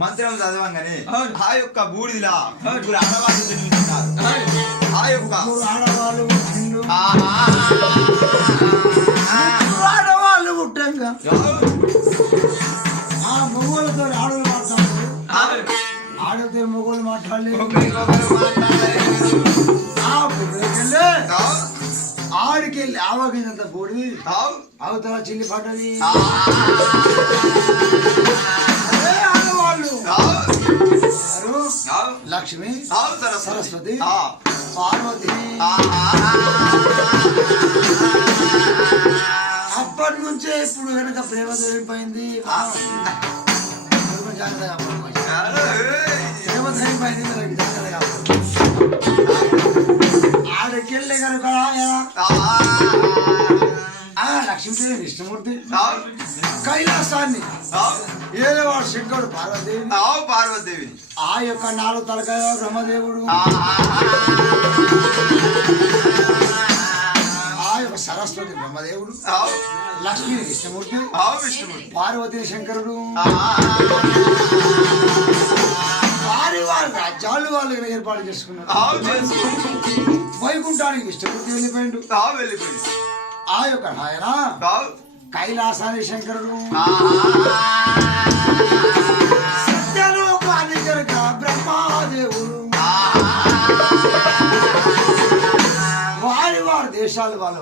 మంత్రం చదవంగానే ఆ యొక్క బూడిదిలా ముగ్గురు ఆడవాళ్ళు జన్మించినారు. ఆ యొక్క ఆడవాళ్ళు పుట్టంగా ఆ మొగోళ్ళతో ఆడలు మాట్లాడారు. ఆడతో మొగోళ్ళు మాట్లాడలేదు. ఆడికెళ్ళి ఆవగినంత బూడి అవతల చిల్లి పడ్డది. ఆడవాళ్ళు లక్ష్మి, సరస్వతి, పార్వతి. అప్పటి నుంచే ఇప్పుడు కనుక ప్రేమ జరిగిపోయింది. ప్రేమ జరిగిపోయింది. ఆడకెళ్ళి కనుక లక్ష్మీదేవి విష్ణుమూర్తి కైలాసాన్ని ఏలేవాడు శంకరుడు పార్వతీదేవి ఆ యొక్క 4 తలకాయ బ్రహ్మదేవుడు ఆ యొక్క సరస్వతి బ్రహ్మదేవుడు లక్ష్మీ విష్ణుమూర్తి పార్వతీ శంకరుడు వారి రాజ్యాలు వాళ్ళు ఏర్పాటు చేసుకున్నారు. వైకుంఠానికి విష్ణుమూర్తి వెళ్ళిపోయిండు. ఆ యొక్క ఆయన కైలాసాని శంకరుడు సత్యలోకానికి కనుక బ్రహ్మదేవుడు వారి దేశాలు వాళ్ళు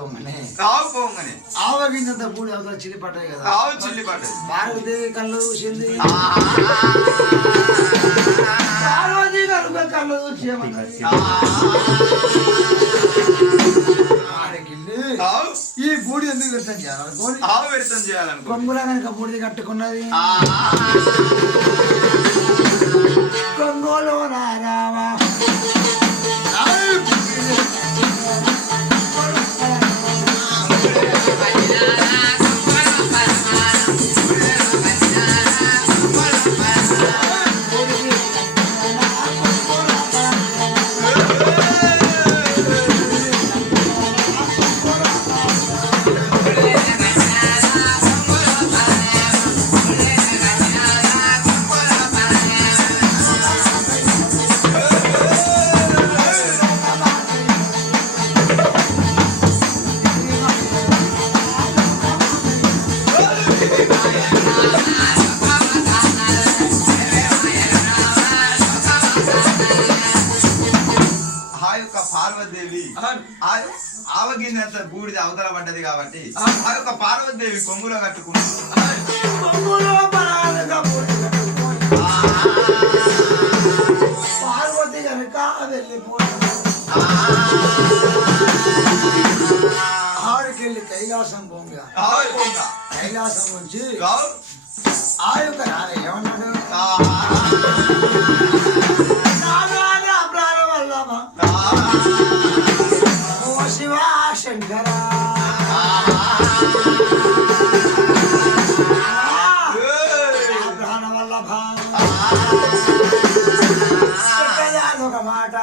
ఆవగిందంత పూడి అవతల చిల్లి పడ్డాయి కదా. పార్వదేవి కళ్ళు చూసింది. పార్వతీ కనుక కళ్ళు చూసేమన్నది. ఈ బూడి ఎందుకు వ్యర్థం చేయాలనుకోని కొంగులా కనుక బూడిది కట్టుకున్నది. కొంగోలో రామా ఆవగినంత బూడిది అవతల పడ్డది కాబట్టి ఆ యొక్క పార్వతీదేవి కొంగులో కట్టుకుంటుంది. పార్వతి కనుక ఆడికెళ్ళి కైలాసం పొంగా కైలాసం నుంచి ఆ యొక్క ఏమన్నాడు శివా శంకర ప్రాణ వల్లభ ఒక మాట